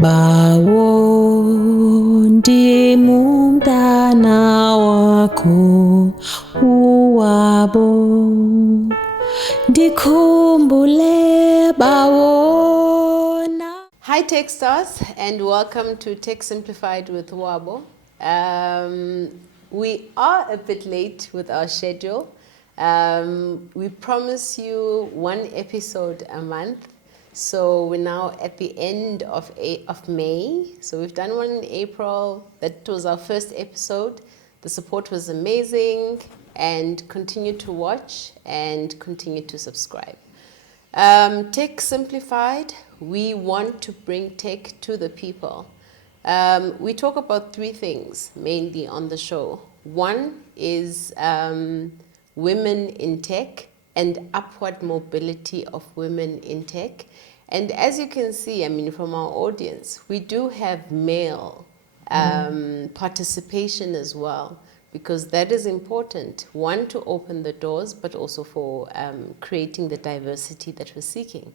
Bawo ndimu mntana wakho uwabo ndikhumbule bawona. Hi Tech Stars and welcome to Tech Simplified with Wabo. We are a bit late with our schedule. We promise you one episode a month. So we're now at the end of May. So we've done one in April. That was our first episode. The support was amazing, and continue to watch and continue to subscribe. Tech Simplified, we want to bring tech to the people. We talk about three things mainly on the show. One is women in tech and upward mobility of women in tech. And as you can see, I mean, from our audience, we do have male participation as well, because that is important. One, to open the doors, but also for creating the diversity that we're seeking.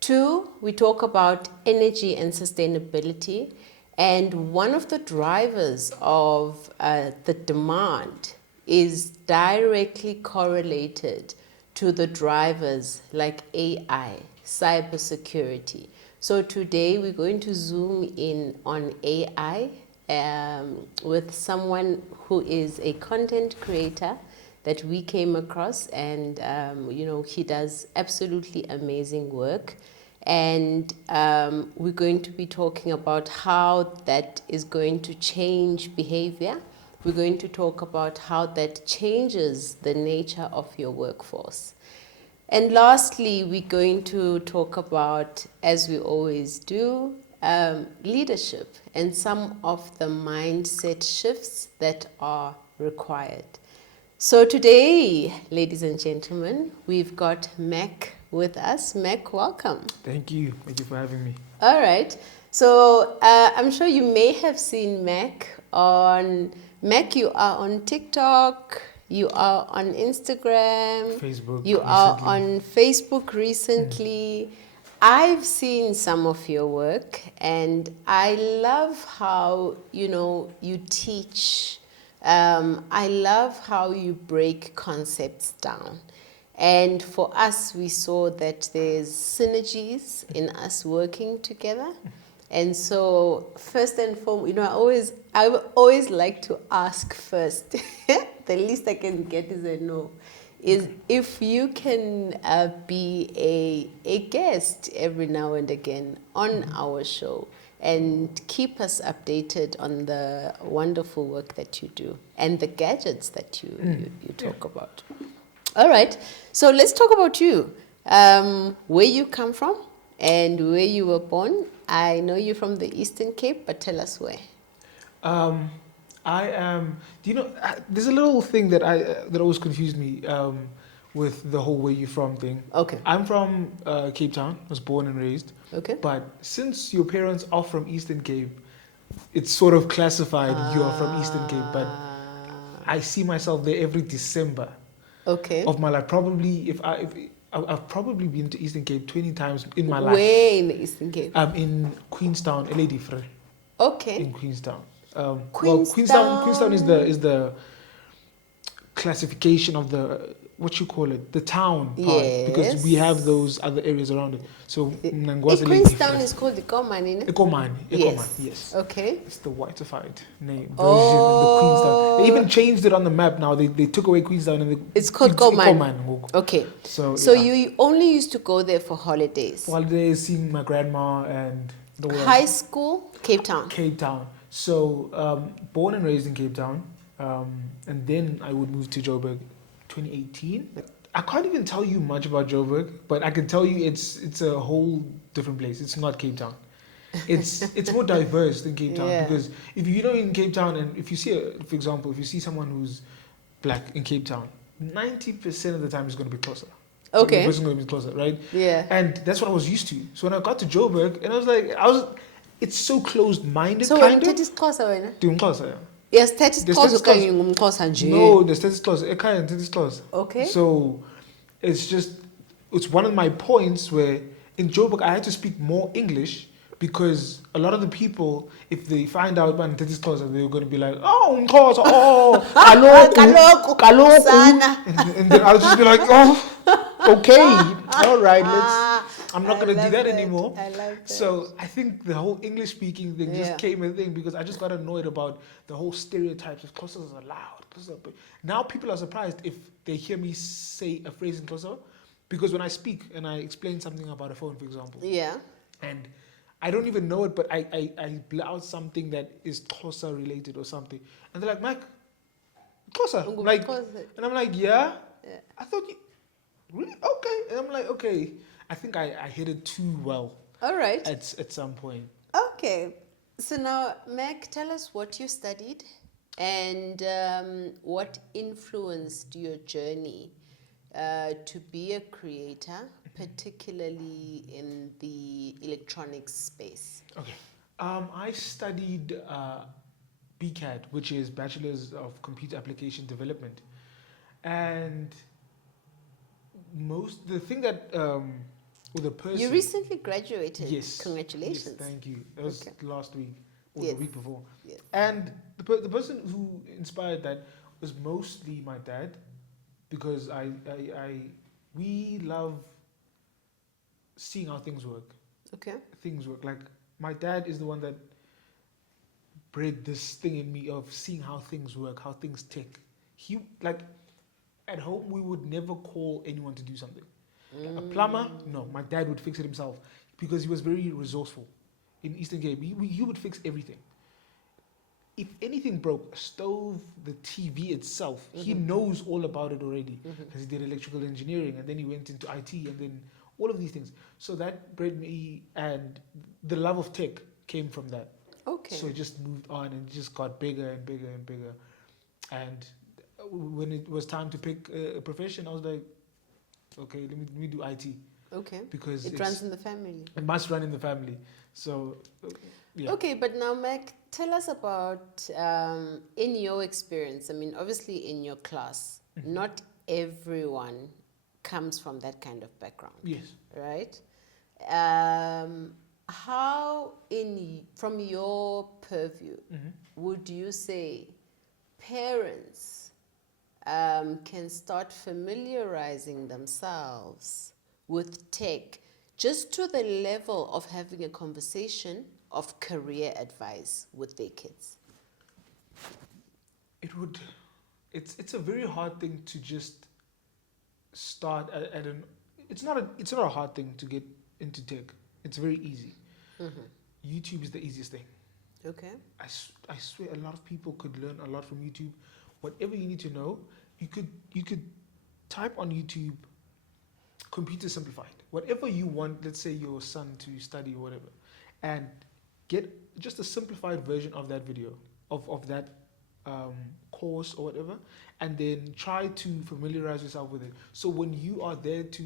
Two, we talk about energy and sustainability. And one of the drivers of the demand is directly correlated to the drivers like AI, cybersecurity. So today we're going to zoom in on AI with someone who is a content creator that we came across, and he does absolutely amazing work. And we're going to be talking about how that is going to change behavior. We're going to talk about how that changes the nature of your workforce. And lastly, we're going to talk about, as we always do, leadership and some of the mindset shifts that are required. So today, ladies and gentlemen, we've got Mack with us. Mack, welcome. Thank you. Thank you for having me. All right. So I'm sure you may have seen Mack on... Mack, you are on TikTok, you are on Instagram, Facebook. You are on Facebook recently. I've seen some of your work, and I love how, you teach. I love how you break concepts down. And for us, we saw that there's synergies in us working together. And so, first and foremost, I always like to ask first. The least I can get is a no. Is if you can be a guest every now and again on our show and keep us updated on the wonderful work that you do and the gadgets that you talk about. All right. So let's talk about you. Where you come from and where you were born. I know you're from the Eastern Cape, but tell us where. I am. There's a little thing that always confused me with the whole "where you from" thing. Okay. I'm from Cape Town. I was born and raised. Okay. But since your parents are from Eastern Cape, it's sort of classified you are from Eastern Cape. But I see myself there every December. Okay. Of my life. Probably I've probably been to Eastern Cape 20 times in my life. Where in the Eastern Cape? In Queenstown, Lady Frere. Okay. In Queenstown. Queenstown. Queenstown is the classification of the the town part, yes. because we have those other areas around it. So Queenstown is called the Ekomani. Ekomani. Yes. Okay. It's the whiteified name version of the Queenstown. They even changed it on the map now. They took away Queenstown and it's called Ekomani. Okay. So you only used to go there for holidays. Holidays, seeing my grandma and the world. High school, Cape Town. Cape Town. So born and raised in Cape Town, and then I would move to Joburg 2018. I can't even tell you much about Joburg, but I can tell you it's a whole different place. It's not Cape Town. It's more diverse than Cape Town, because if you know in Cape Town, and if you see, for example, if you see someone who's black in Cape Town, 90% of the time is going to be closer. Okay. The person going to be closer, right? Yeah. And that's what I was used to. So when I got to Joburg, and it's so closed-minded. So when it is closer, when? Closer, yeah. Yes, status clause okanye ngumxhosa nje. No, the status clause. Ekhaya status clause. Okay. So it's one of my points where in Joburg, I had to speak more English because a lot of the people, if they find out man this is Xhosa, they're going to be like, oh, Xhosa, oh, kaloku, kaloku. Sana. And then I'll just be like, oh, okay, all right, I'm not going to do that anymore. I love that. So I think the whole English speaking thing Yeah. just came a thing because I just got annoyed about the whole stereotypes of Xhosa are loud. Now people are surprised if they hear me say a phrase in Xhosa because when I speak and I explain something about a phone, for example, Yeah. and I don't even know it, but I blurt out something that is Xhosa related or something, and they're like, Mack, Xhosa, like, and I'm like, yeah. I thought you really okay, and I'm like, okay. I think I hit it too well. All right. At some point. Okay. So now, Mack, tell us what you studied and what influenced your journey to be a creator, particularly in the electronics space. Okay. I studied BCAD, which is Bachelor's of Computer Application Development, and the thing that with a person. You recently graduated. Yes. Congratulations. Yes, thank you. That was last week or Yes. the week before. Yes. And the person who inspired that was mostly my dad, because we love seeing how things work. Okay. Things work. Like my dad is the one that bred this thing in me of seeing how things work, how things tick. He like at home we would never call anyone to do something. A plumber, no, my dad would fix it himself because he was very resourceful. In Eastern Cape, he would fix everything. If anything broke, a stove, the TV itself, he knows all about it already because he did electrical engineering and then he went into IT and then all of these things. So that bred me, and the love of tech came from that. Okay. So it just moved on and just got bigger and bigger and bigger. And when it was time to pick a profession, I was like, okay, let me do IT. Okay. Because it runs in the family. It must run in the family. So, yeah. Okay, but now, Mack, tell us about, in your experience, I mean, obviously in your class, not everyone comes from that kind of background. Yes. Right? How, from your purview, would you say parents can start familiarizing themselves with tech just to the level of having a conversation of career advice with their kids? It's a very hard thing to just start at an. It's not a hard thing to get into tech. It's very easy. YouTube is the easiest thing. Okay. I swear a lot of people could learn a lot from YouTube. Whatever you need to know, you could type on YouTube Computer Simplified. Whatever you want, let's say your son to study or whatever, and get just a simplified version of that video, of that course or whatever, and then try to familiarize yourself with it. So when you are there to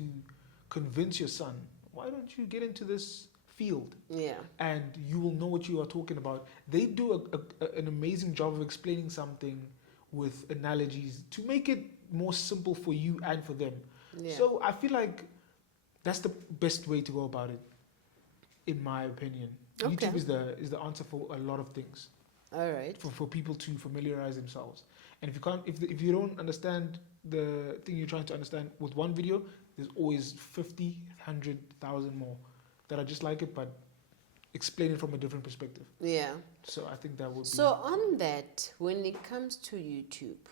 convince your son, why don't you get into this field? Yeah. And you will know what you are talking about. They do an amazing job of explaining something with analogies to make it more simple for you and for them. Yeah. So I feel like that's the best way to go about it, in my opinion. Okay. YouTube is the answer for a lot of things. All right. For people to familiarize themselves. And if you don't understand the thing you're trying to understand with one video, there's always 50, 100,000 more that are just like it, but explain it from a different perspective. Yeah. So I think that would be. So on that, when it comes to YouTube,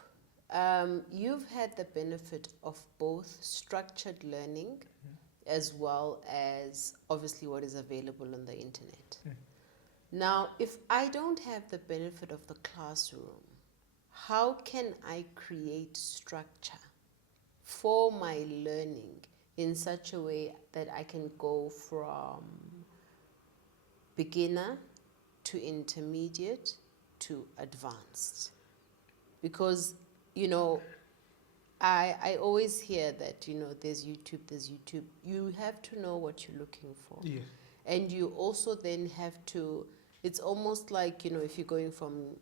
you've had the benefit of both structured learning as well as obviously what is available on the internet. Now, if I don't have the benefit of the classroom, how can I create structure for my learning in such a way that I can go from beginner to intermediate to advanced? Because, I always hear that, there's YouTube. You have to know what you're looking for. Yeah. And you also then have to, it's almost like, if you're going from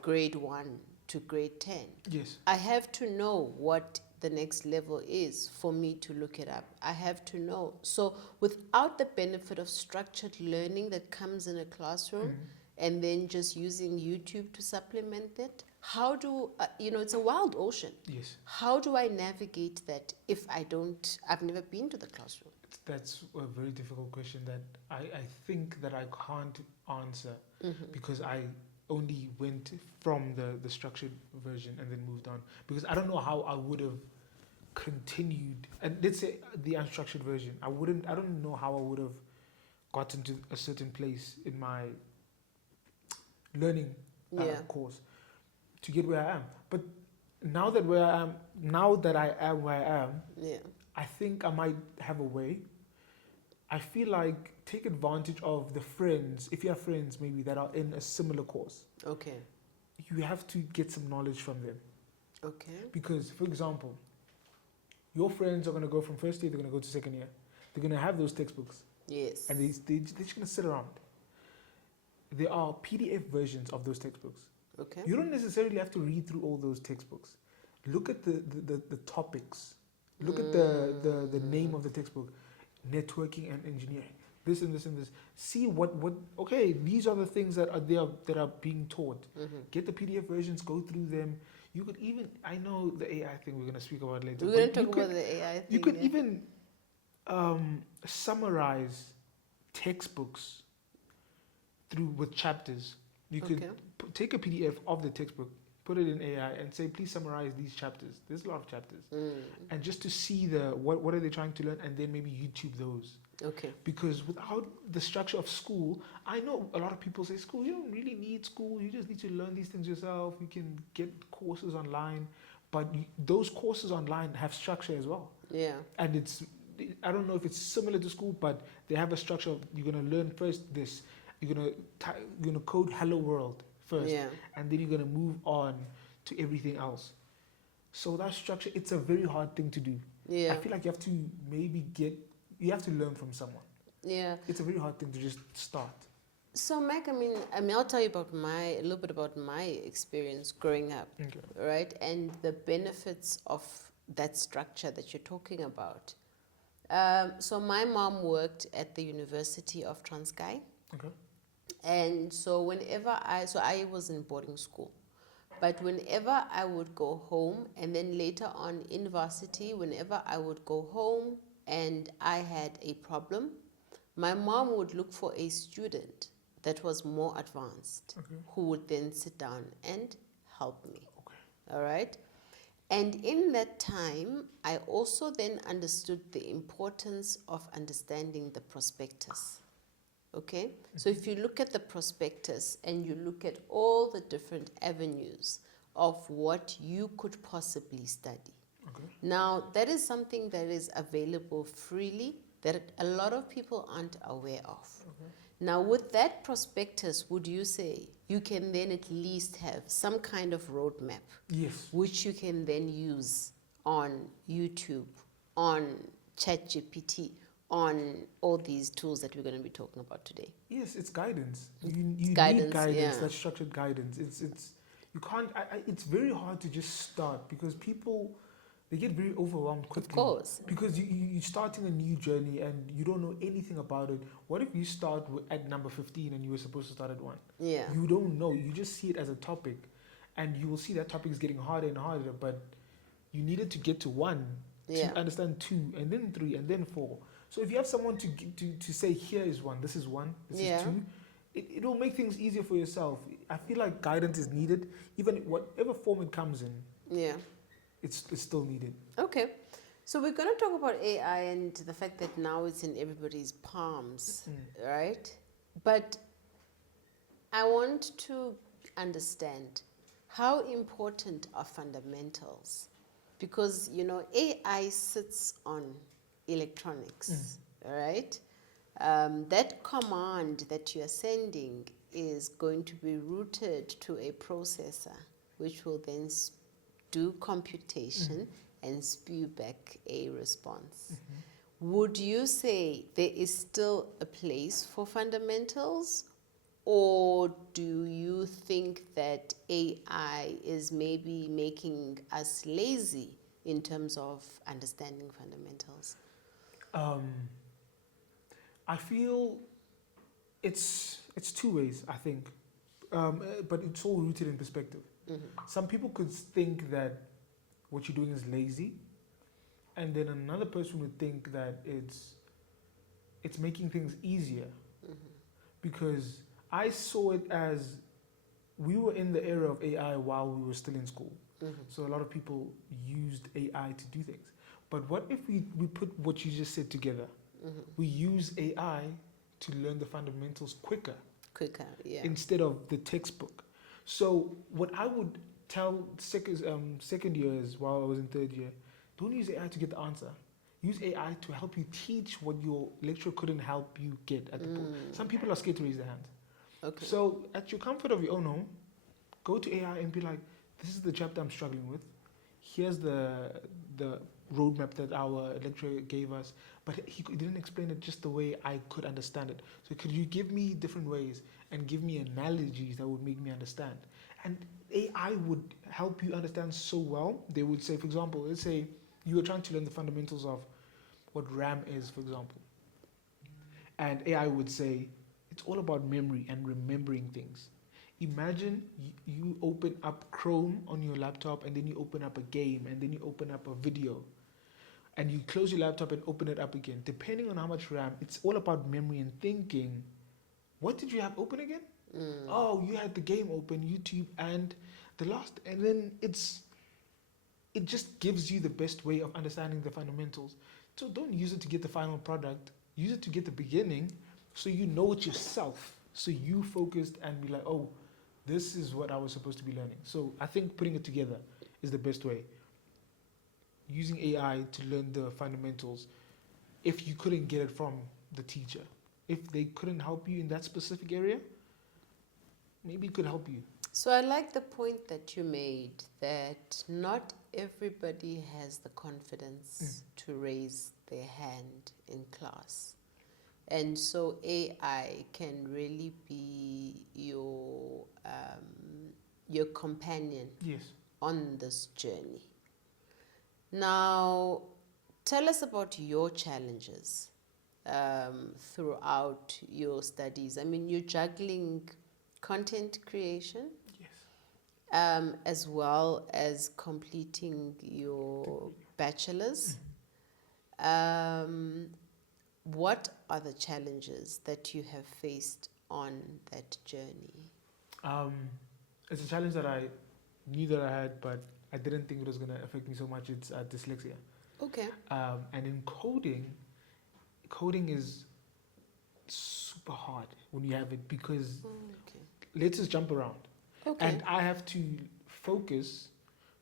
grade 1 to grade 10. Yes. I have to know what the next level is for me to look it up. I have to know. So without the benefit of structured learning that comes in a classroom, and then just using YouTube to supplement that, how do, it's a wild ocean. Yes. How do I navigate that if I've never been to the classroom? That's a very difficult question that I think that I can't answer because I only went from the structured version and then moved on, because I don't know how I would have continued. And let's say the unstructured version, I don't know how I would have gotten to a certain place in my learning course to get where I am. But now that I am where I am, I think I might have a way. I feel like take advantage of the friends. If you have friends maybe that are in a similar course, Okay. you have to get some knowledge from them. Okay. Because, for example, your friends are going to go from first year, they're going to go to second year. They're going to have those textbooks. Yes. And they're just going to sit around. There are PDF versions of those textbooks. Okay. You don't necessarily have to read through all those textbooks. Look at the topics. Look at the name of the textbook. Networking and engineering. This and this and this. See okay, these are the things that are there that are being taught. Get the PDF versions, go through them. You could even, I know the AI thing we're going to speak about later. We're going to talk about the AI thing. You could even summarize textbooks with chapters. You could take a PDF of the textbook, put it in AI, and say, please summarize these chapters. There's a lot of chapters. And just to see what are they trying to learn, and then maybe YouTube those. Okay. Because without the structure of school, I know a lot of people say, school, you don't really need school. You just need to learn these things yourself. You can get courses online. But those courses online have structure as well. Yeah. And I don't know if it's similar to school, but they have a structure of, you're going to learn first this. You're gonna code hello world first, and then you're gonna move on to everything else. So that structure, it's a very hard thing to do. I feel like you have to learn from someone. It's a very hard thing to just start. So Mack, I'll tell you about a little bit about my experience growing up, right, and the benefits of that structure that you're talking about. So my mom worked at the University of Transkei. Okay. And so I was in boarding school, but whenever I would go home, and then later on in varsity, whenever I would go home and I had a problem, my mom would look for a student that was more advanced, who would then sit down and help me. All right. And in that time, I also then understood the importance of understanding the prospectus. Okay, so if you look at the prospectus and you look at all the different avenues of what you could possibly study. Now, that is something that is available freely that a lot of people aren't aware of. Now, with that prospectus, would you say you can then at least have some kind of roadmap? Yes. Which you can then use on YouTube, on ChatGPT, on all these tools that we're going to be talking about today. Yes, it's guidance. You need guidance, guidance, that's structured guidance. You can't. It's very hard to just start because people, they get very overwhelmed quickly. Of course. Because you're starting a new journey and you don't know anything about it. What if you start at number 15 and you were supposed to start at 1? Yeah. You don't know. You just see it as a topic, and you will see that topic is getting harder and harder. But you needed to get to 1 to understand 2, and then 3, and then 4. So if you have someone to say, here is 1, this is 1, this is 2, it will make things easier for yourself. I feel like guidance is needed, even whatever form it comes in. Yeah. It's still needed. Okay. So we're going to talk about AI and the fact that now it's in everybody's palms, right? But I want to understand how important are fundamentals? Because, AI sits on electronics, right? That command that you are sending is going to be routed to a processor, which will then do computation and spew back a response. Would you say there is still a place for fundamentals, or do you think that AI is maybe making us lazy in terms of understanding fundamentals? I feel it's two ways, I think, but it's all rooted in perspective. Some people could think that what you're doing is lazy, and then another person would think that it's making things easier. Because I saw it as we were in the era of AI while we were still in school. So a lot of people used AI to do things. But what if we put what you just said together? We use AI to learn the fundamentals quicker Yeah. instead of the textbook. So what I would tell second years while I was in third year, don't use AI to get the answer. Use AI to help you teach what your lecturer couldn't help you get at the point. Some people are scared to raise their hands. Okay. So at your comfort of your own home, go to AI and be like, this is the chapter I'm struggling with. Here's the roadmap that our lecturer gave us, but he didn't explain it just the way I could understand it. So could you give me different ways and give me analogies that would make me understand? And AI would help you understand so well. They would say, for example, let's say you were trying to learn the fundamentals of what RAM is, for example. And AI would say, it's all about memory and remembering things. Imagine you open up Chrome on your laptop, and then you open up a game, and then you open up a video, and you close your laptop and open it up again. Depending on how much RAM, it's all about memory and thinking. What did you have open again? Oh, you had the game open, YouTube, and the last, and then it just gives you the best way of understanding the fundamentals. So don't use it to get the final product. Use it to get the beginning, so you know it yourself. So you focused and be like, oh, this is what I was supposed to be learning. So I think putting it together is the best way. Using AI to learn the fundamentals, if you couldn't get it from the teacher, if they couldn't help you in that specific area, maybe it could help you. So I like the point that you made, that not everybody has the confidence to raise their hand in class. And so AI can really be your companion on this journey. Now, tell us about your challenges throughout your studies. I mean, you're juggling content creation, as well as completing your bachelor's. What are the challenges that you have faced on that journey? It's a challenge that I knew that I had, but I didn't think it was going to affect me so much. It's dyslexia. Okay. And in coding is super hard when you have it, because let's just jump around. Okay. And I have to focus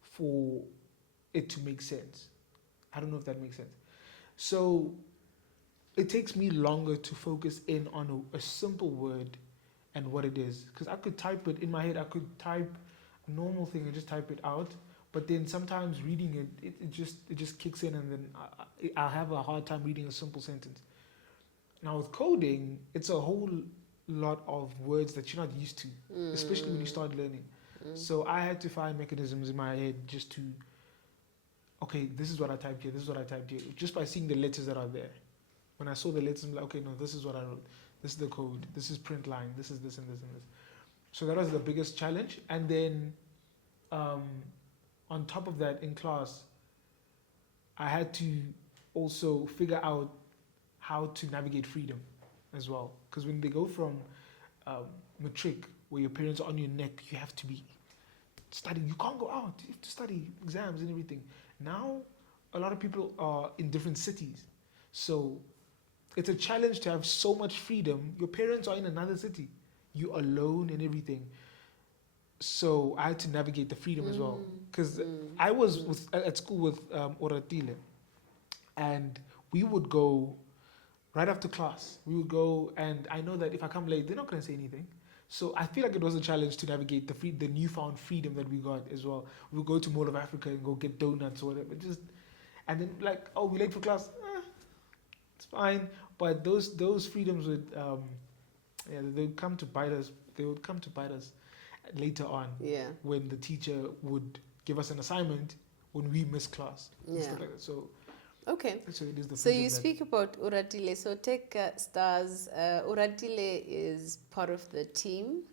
for it to make sense. I don't know if that makes sense. So it takes me longer to focus in on a simple word and what it is. Because I could type it in my head, I could type a normal thing and just type it out. But then sometimes reading it just kicks in, and then I have a hard time reading a simple sentence. Now with coding, it's a whole lot of words that you're not used to, especially when you start learning. So I had to find mechanisms in my head just to, okay, this is what I typed here, this is what I typed here, just by seeing the letters that are there. When I saw the letters, I'm like, okay, no, this is what I wrote. This is the code. This is print line. This is this and this and this. So that was the biggest challenge. And then on top of that, in class, I had to also figure out how to navigate freedom as well. Because when they go from matric, where your parents are on your neck, you have to be studying. You can't go out. You have to study exams and everything. Now, a lot of people are in different cities. So it's a challenge to have so much freedom. Your parents are in another city. You're alone and everything. So I had to navigate the freedom as well. Because I was at school with Oratile. And we would go right after class. We would go, and I know that if I come late, they're not going to say anything. So I feel like it was a challenge to navigate the newfound freedom that we got as well. We would go to Mall of Africa and go get donuts or whatever. And then like, oh, we're late for class. It's fine. But those freedoms would, they would come to bite us. They would come to bite us later on. Yeah. When the teacher would give us an assignment, when we miss class and Yeah. stuff like that. So Okay. so it is the So freedom you that- speak about Uratile. So Tech Stars, Uratile is part of the team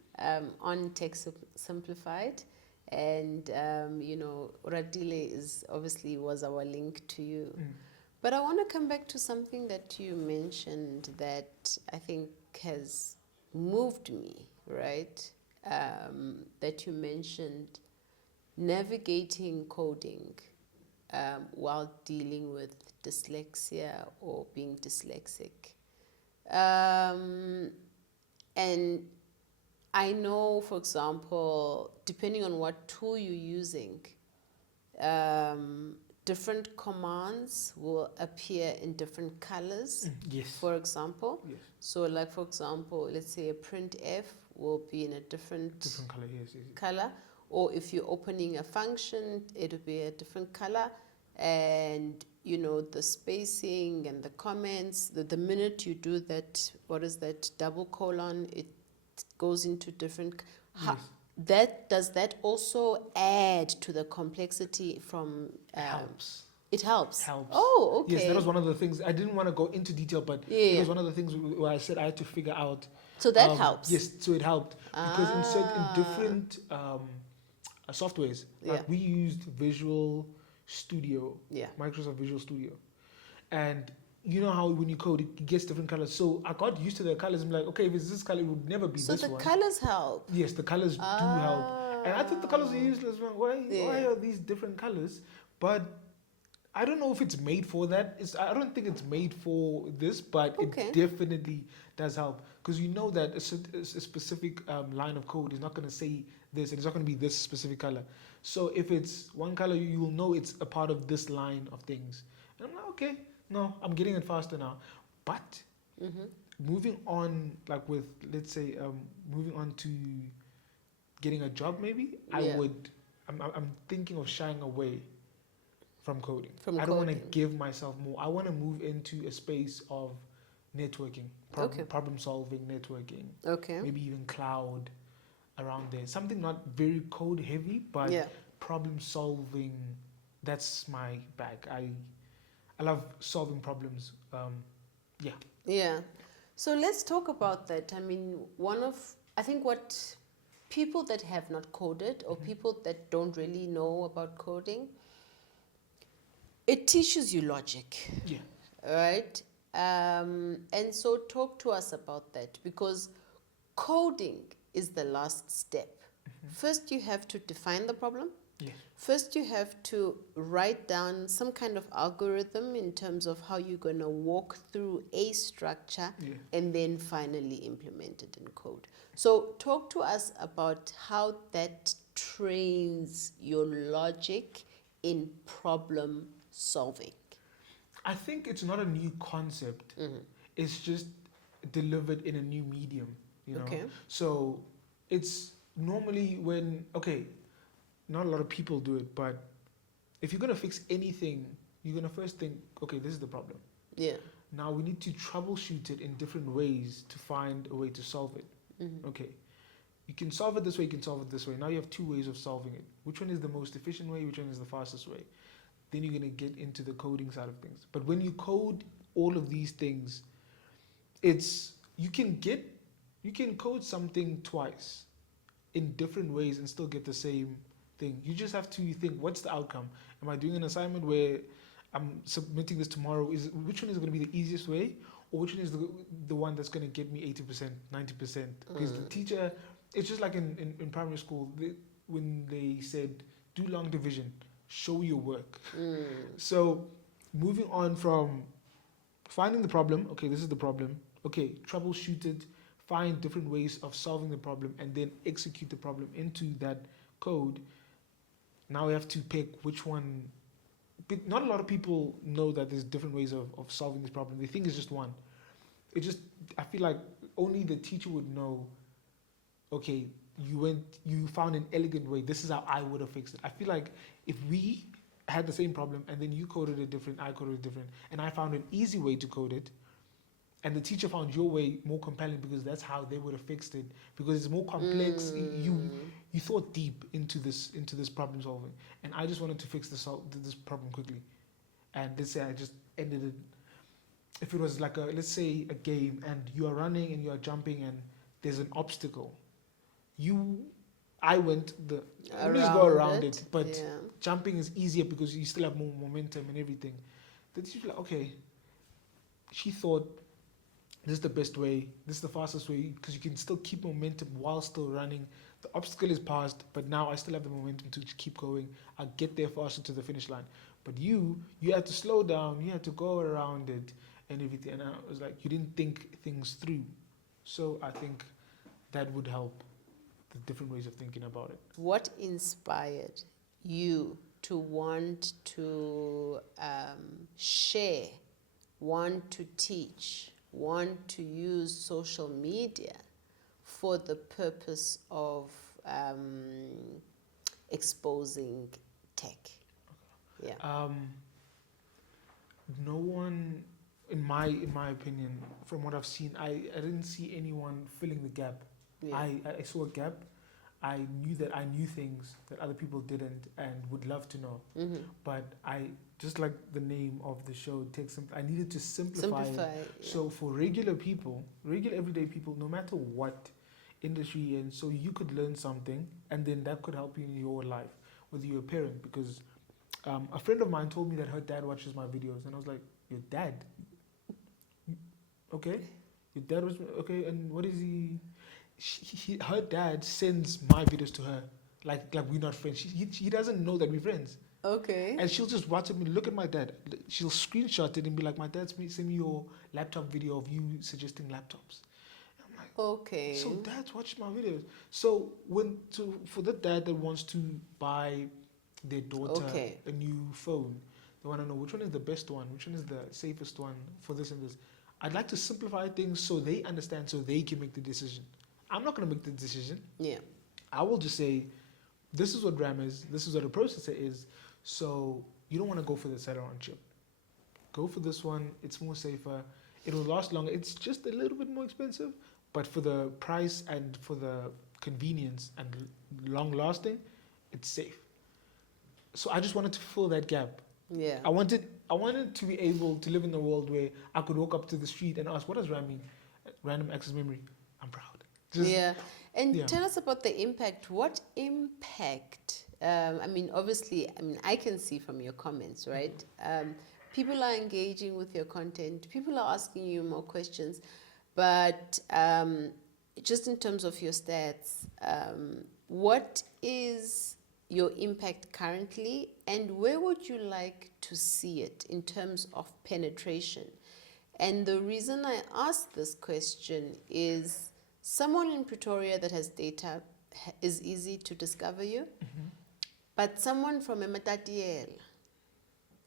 on Tech Simplified. And, Uratile is obviously was our link to you. But I want to come back to something that you mentioned that I think has moved me, right? That you mentioned navigating coding while dealing with dyslexia or being dyslexic. And I know, for example, depending on what tool you're using, different commands will appear in different colors. Yes. For example. Yes. So, like, for example, let's say a printf will be in a different Color, yes. color, or if you're opening a function, it'll be a different color. And the spacing and the comments, the minute you do that, what is that, double colon, it goes into different. Yes. Does that also add to the complexity from? Helps. It helps. Helps. Oh, okay. Yes, that was one of the things. I didn't want to go into detail, but it was one of the things where I said I had to figure out. So that helps. Yes, so it helped because in different softwares, like we used Visual Studio, Microsoft Visual Studio, and you know how when you code it gets different colors. So I got used to the colors. I'm like, okay, if it's this color, it would never be so this one. So the colors help. Yes, the colors do help, and I thought the colors are useless. Why are these different colors? But I don't know if it's made for that. I don't think it's made for this, but it definitely does help because you know that a specific line of code is not going to say this, and it's not going to be this specific color. So if it's one color, you will know it's a part of this line of things. And I'm like, okay, no, I'm getting it faster now. But moving on, like with, let's say, moving on to getting a job, maybe I'm thinking of shying away from coding. I don't want to give myself more. I want to move into a space of networking, problem solving, networking. Okay. Maybe even cloud around there. Something not very code heavy, but problem solving. That's my bag. I love solving problems. Yeah. So let's talk about that. I mean, I think what people that have not coded or people that don't really know about coding, it teaches you logic. Yeah. Right? And so talk to us about that because coding is the last step. First, you have to define the problem. Yes. First, you have to write down some kind of algorithm in terms of how you're going to walk through a structure and then finally implement it in code. So talk to us about how that trains your logic in problem solving. I think it's not a new concept. It's just delivered in a new medium, you know. So it's normally when not a lot of people do it, but if you're going to fix anything, you're going to first think, okay, this is the problem. Yeah. Now we need to troubleshoot it in different ways to find a way to solve it. Okay. You can solve it this way, you can solve it this way. Now you have two ways of solving it. Which one is the most efficient way? Which one is the fastest way? Then you're going to get into the coding side of things. But when you code all of these things, you can code something twice in different ways and still get the same thing. You just have to think, what's the outcome? Am I doing an assignment where I'm submitting this tomorrow? Which one is going to be the easiest way? Or which one is the one that's going to get me 80%, 90%? Because the teacher, it's just like in primary school, when they said, do long division, show your work. So moving on from finding the problem, okay, this is the problem, okay, troubleshoot it, find different ways of solving the problem, and then execute the problem into that code. Now we have to pick which one. But not a lot of people know that there's different ways of solving this problem. They think it's just one. I feel like only the teacher would know, okay, you found an elegant way. This is how I would have fixed it. I feel like if we had the same problem and then you coded it different, I coded it different, and I found an easy way to code it, And the teacher found your way more compelling because that's how they would have fixed it. Because it's more complex. You thought deep into this problem solving, and I just wanted to fix this problem quickly. And let's say I just ended it. If it was like let's say a game, and you are running and you are jumping, and there's an obstacle, I went let me just go around it. But jumping is easier because you still have more momentum and everything. The teacher was like, okay, she thought this is the best way, this is the fastest way, because you can still keep momentum while still running. The obstacle is passed, but now I still have the momentum to keep going. I'll get there faster to the finish line. But you had to slow down, you had to go around it and everything. And I was like, you didn't think things through. So I think that would help, the different ways of thinking about it. What inspired you to want to share, want to teach, want to use social media for the purpose of exposing tech? Yeah. No one, in my opinion, from what I've seen, I didn't see anyone filling the gap. Yeah. I saw a gap. I knew that I knew things that other people didn't and would love to know. But I, just like the name of the show, Tech Simplified, I needed to simplify it. Yeah. So for regular people, regular everyday people, no matter what industry you're in, so you could learn something, and then that could help you in your life, whether you're a parent. Because a friend of mine told me that her dad watches my videos, and I was like, your dad? Okay, your dad was okay, and what is he? Her dad sends my videos to her, like we're not friends. He doesn't know that we're friends. Okay. And she'll just watch it and look at my dad. She'll screenshot it and be like, my dad sent me your laptop video of you suggesting laptops. And I'm like, okay. So dad's watching my videos. So for the dad that wants to buy their daughter a new phone, they want to know which one is the best one, which one is the safest one for this and this. I'd like to simplify things so they understand, so they can make the decision. I'm not going to make the decision. Yeah. I will just say, this is what RAM is, this is what a processor is, so you don't want to go for the Celeron chip. Go for this one, it's more safer, it will last longer, it's just a little bit more expensive, but for the price and for the convenience and long lasting, it's safe. So I just wanted to fill that gap. Yeah. I wanted to be able to live in a world where I could walk up to the street and ask, what does RAM mean? Random access memory. I'm proud. And tell us about the impact. What impact? Obviously, I can see from your comments, right? People are engaging with your content. People are asking you more questions. But just in terms of your stats, what is your impact currently, and where would you like to see it in terms of penetration? And the reason I ask this question is, someone in Pretoria that has data is easy to discover you, but someone from Ematatiel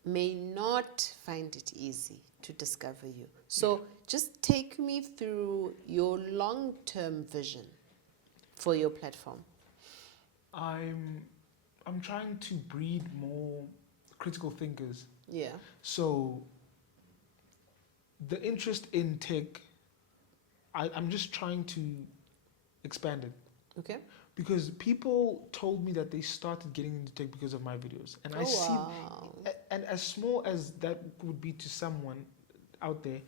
may not find it easy to discover you. So just take me through your long-term vision for your platform. I'm trying to breed more critical thinkers. Yeah. So the interest in tech, I'm just trying to expand it. Okay. Because people told me that they started getting into tech because of my videos. And I see, and as small as that would be to someone out there,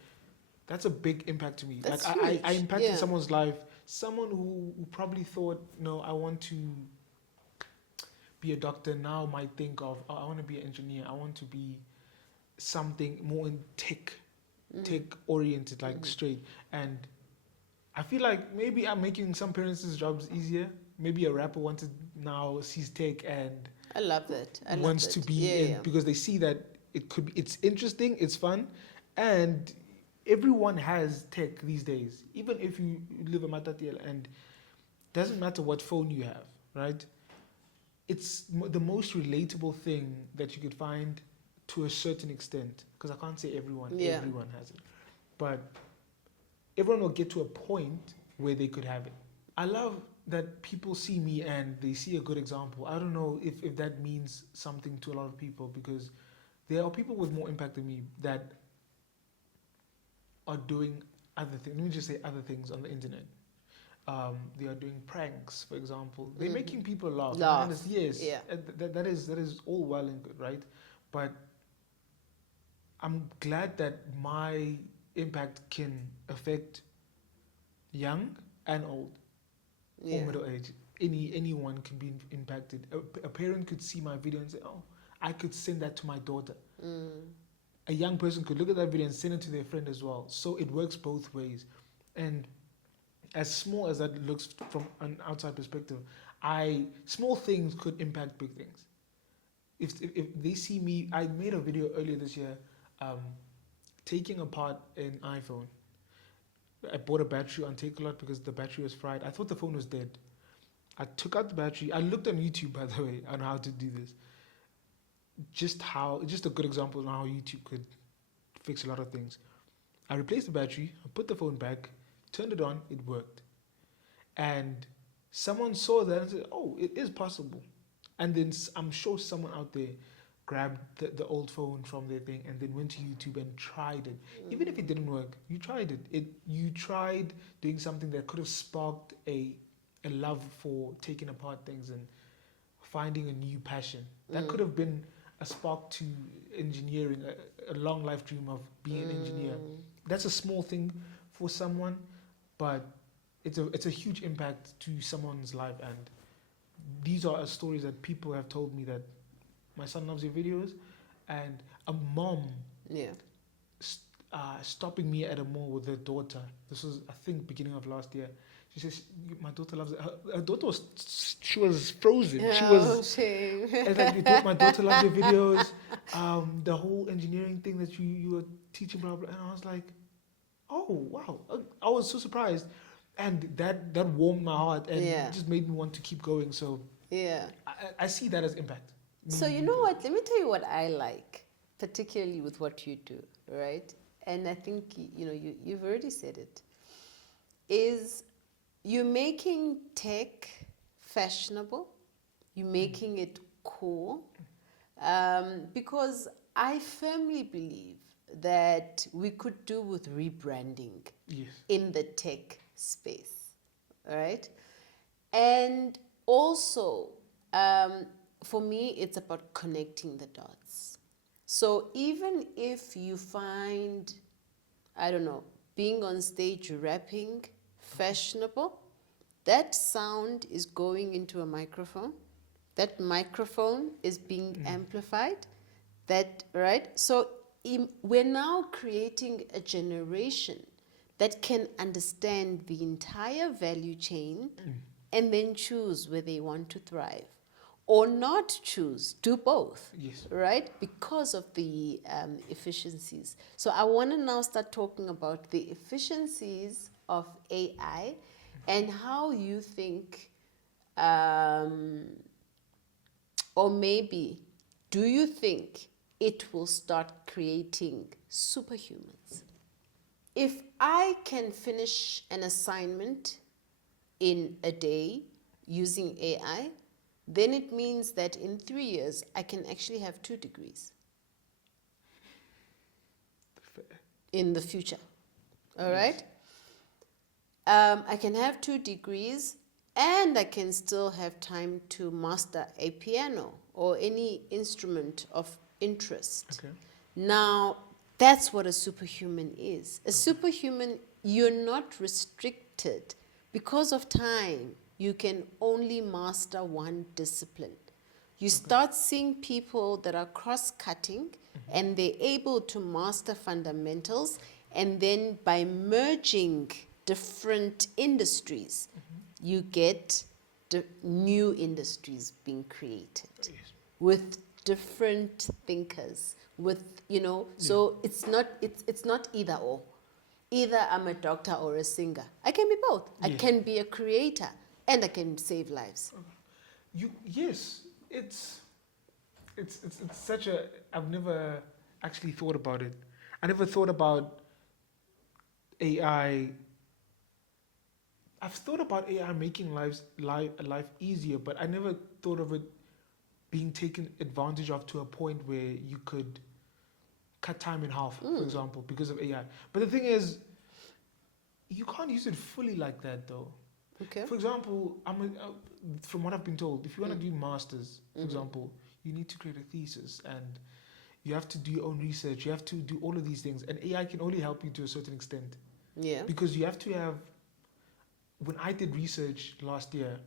that's a big impact to me. That's like huge. I impacted someone's life. Someone who probably thought, no, I want to be a doctor, now might think of, oh, I want to be an engineer. I want to be something more in tech oriented, like straight. And I feel like maybe I'm making some parents' jobs easier. Maybe a rapper wants to now sees tech and I love that. wants to be in because they see that it's interesting, it's fun, and everyone has tech these days. Even if you live in Matatiel, and doesn't matter what phone you have, right? It's the most relatable thing that you could find to a certain extent, because I can't say everyone has it, but everyone will get to a point where they could have it. I love that people see me and they see a good example. I don't know if that means something to a lot of people, because there are people with more impact than me that are doing other things. Let me just say other things on the internet. They are doing pranks, for example. They're making people laugh. Laugh. And yes, Yeah. that is all well and good, right? But I'm glad that my impact can affect young and old or middle age. Anyone can be impacted. A parent could see my video and say, "Oh, I could send that to my daughter." A young person could look at that video and send it to their friend as well. So it works both ways. And as small as that looks from an outside perspective, small things could impact big things. If they see me, I made a video earlier this year, taking apart an iPhone. I bought a battery on Takealot because the battery was fried. I thought the phone was dead. I took out the battery. I looked on YouTube, by the way, on how to do this. Just a good example of how YouTube could fix a lot of things. I replaced the battery, I put the phone back, turned it on, it worked. And someone saw that and said, "Oh, it is possible." And then I'm sure someone out there grabbed the old phone from their thing and then went to YouTube and tried it. Even if it didn't work, you tried it. You tried doing something that could have sparked a love for taking apart things and finding a new passion. That could have been a spark to engineering, a long life dream of being an engineer. That's a small thing for someone, but it's a huge impact to someone's life. And these are stories that people have told me, that my son loves your videos, and a mom stopping me at a mall with her daughter. This was, I think, beginning of last year. She says, "My daughter loves it." Her daughter was frozen. She was. Shame. And like, "My daughter loves your videos. The whole engineering thing that you were teaching, blah blah." And I was like, "Oh wow!" I was so surprised, and that warmed my heart and just made me want to keep going. So I see that as impact. So you know what? Let me tell you what I like, particularly with what you do, right? And I think you've already said it. Is you're making tech fashionable, you're making it cool, because I firmly believe that we could do with rebranding in the tech space, right? And also, for me, it's about connecting the dots. So even if you find, I don't know, being on stage rapping fashionable, that sound is going into a microphone. That microphone is being amplified. Right? So we're now creating a generation that can understand the entire value chain and then choose where they want to thrive. Or not choose, do both, right? Because of the efficiencies. So I want to now start talking about the efficiencies of AI and how you think, or maybe, do you think it will start creating superhumans? If I can finish an assignment in a day using AI, then it means that in 3 years, I can actually have 2 degrees in the future. All right? I can have 2 degrees and I can still have time to master a piano or any instrument of interest. Okay. Now, that's what a superhuman is. A superhuman, you're not restricted because of time. You can only master one discipline. You start seeing people that are cross-cutting and they're able to master fundamentals, and then by merging different industries, you get new industries being created with different thinkers, so it's not either or. Either I'm a doctor or a singer. I can be both. I can be a creator and I can save lives. It's such a. I've never actually thought about it. I never thought about AI. I've thought about AI making life easier, but I never thought of it being taken advantage of to a point where you could cut time in half, for example, because of AI. But the thing is, you can't use it fully like that though. Okay. For example, from what I've been told, if you want to do masters, for Mhm. example, you need to create a thesis and you have to do your own research. You have to do all of these things, and AI can only help you to a certain extent Yeah. because you have to have. When I did research last year,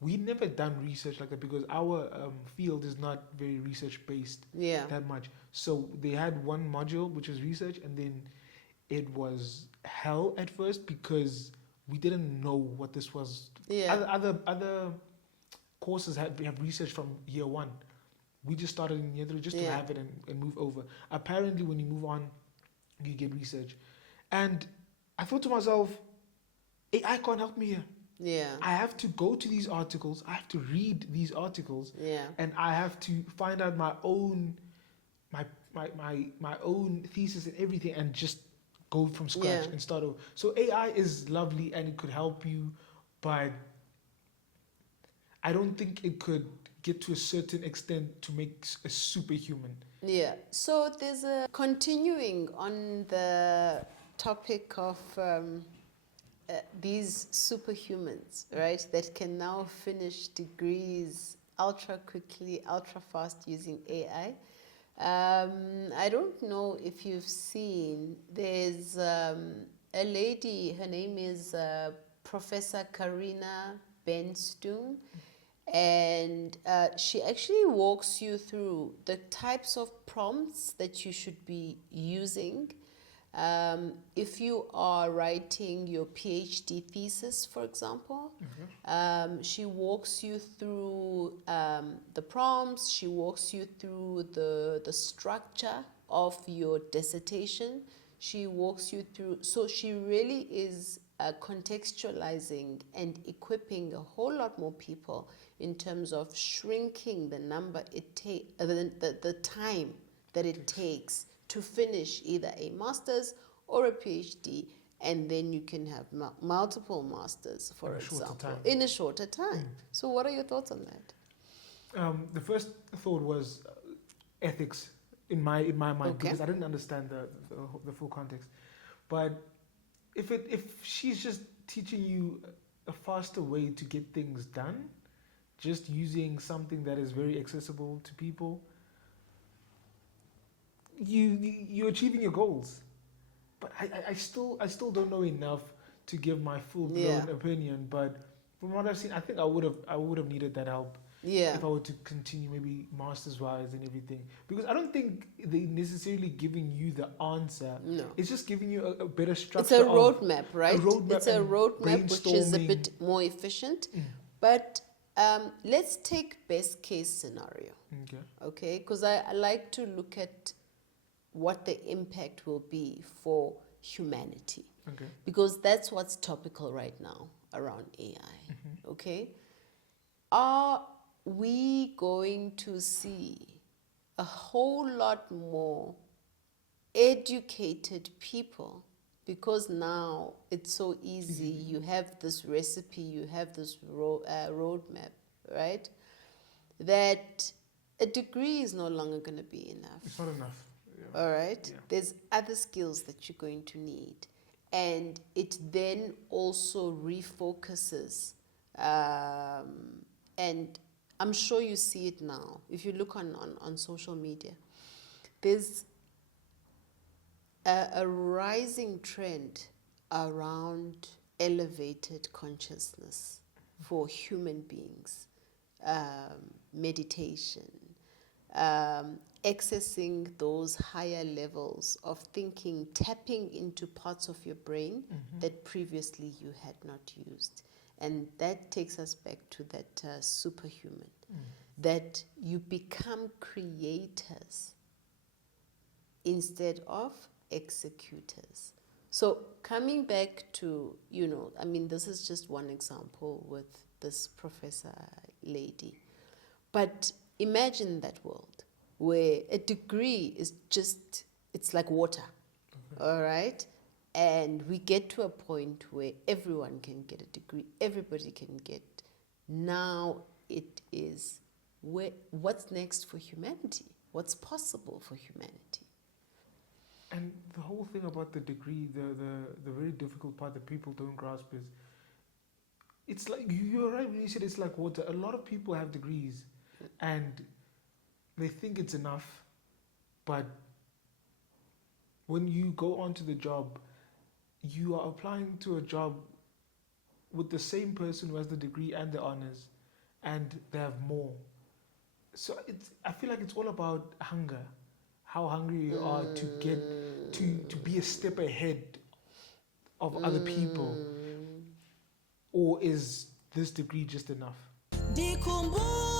we never done research like that because our field is not very research based Yeah. that much. So they had one module which was research, and then it was hell at first because we didn't know what this was. Yeah. Other courses have research from year one. We just started in year three just to Yeah. have it and move over. Apparently, when you move on, you get research. And I thought to myself, AI can't help me here. Yeah. I have to go to these articles, I have to read these articles, Yeah. and I have to find out my own my own thesis and everything and just go from scratch Yeah. and start over. So AI is lovely and it could help you, but I don't think it could get to a certain extent to make a superhuman. Yeah. So there's a continuing on the topic of these superhumans, right? That can now finish degrees ultra quickly, ultra fast using AI. I don't know if you've seen, there's a lady, her name is Professor Karina Benstoon, and she actually walks you through the types of prompts that you should be using. If you are writing your PhD thesis, for example, she walks you through the prompts, she walks you through the structure of your dissertation, she walks you through, so she really is contextualizing and equipping a whole lot more people in terms of shrinking the number it takes, the time that it takes to finish either a master's or a PhD, and then you can have multiple masters, for example, in a shorter time. So what are your thoughts on that? The first thought was ethics in my mind because I didn't understand the full context. But if she's just teaching you a faster way to get things done, just using something that is very accessible to people, you're achieving your goals. But I still don't know enough to give my full blown opinion. But from what I've seen, I think I would have needed that help. Yeah. If I were to continue maybe masters wise and everything, because I don't think they necessarily giving you the answer. No. It's just giving you a better structure. It's a roadmap, right? It's a roadmap which is a bit more efficient. But let's take best case scenario. Okay, because I like to look at what the impact will be for humanity. Okay. Because that's what's topical right now around AI. Okay? Are we going to see a whole lot more educated people? Because now it's so easy. You have this recipe, you have this roadmap, right? That a degree is no longer going to be enough. It's not enough. All right? Yeah. There's other skills that you're going to need. And it then also refocuses. And I'm sure you see it now. If you look on social media, there's a rising trend around elevated consciousness for human beings, meditation, accessing those higher levels of thinking, tapping into parts of your brain that previously you had not used. And that takes us back to that superhuman, that you become creators instead of executors. So coming back to, I mean, this is just one example with this professor lady. But imagine that world where a degree is just, it's like water, all right? And we get to a point where everyone can get a degree, everybody can get. Now it is, what's next for humanity? What's possible for humanity? And the whole thing about the degree, the very difficult part that people don't grasp is, it's like, you're right when you said it's like water. A lot of people have degrees and they think it's enough, but when you go onto the job, you are applying to a job with the same person who has the degree and the honors, and they have more. So I feel like it's all about hunger, how hungry you are to get to be a step ahead of other people, or is this degree just enough? Ndikumbuke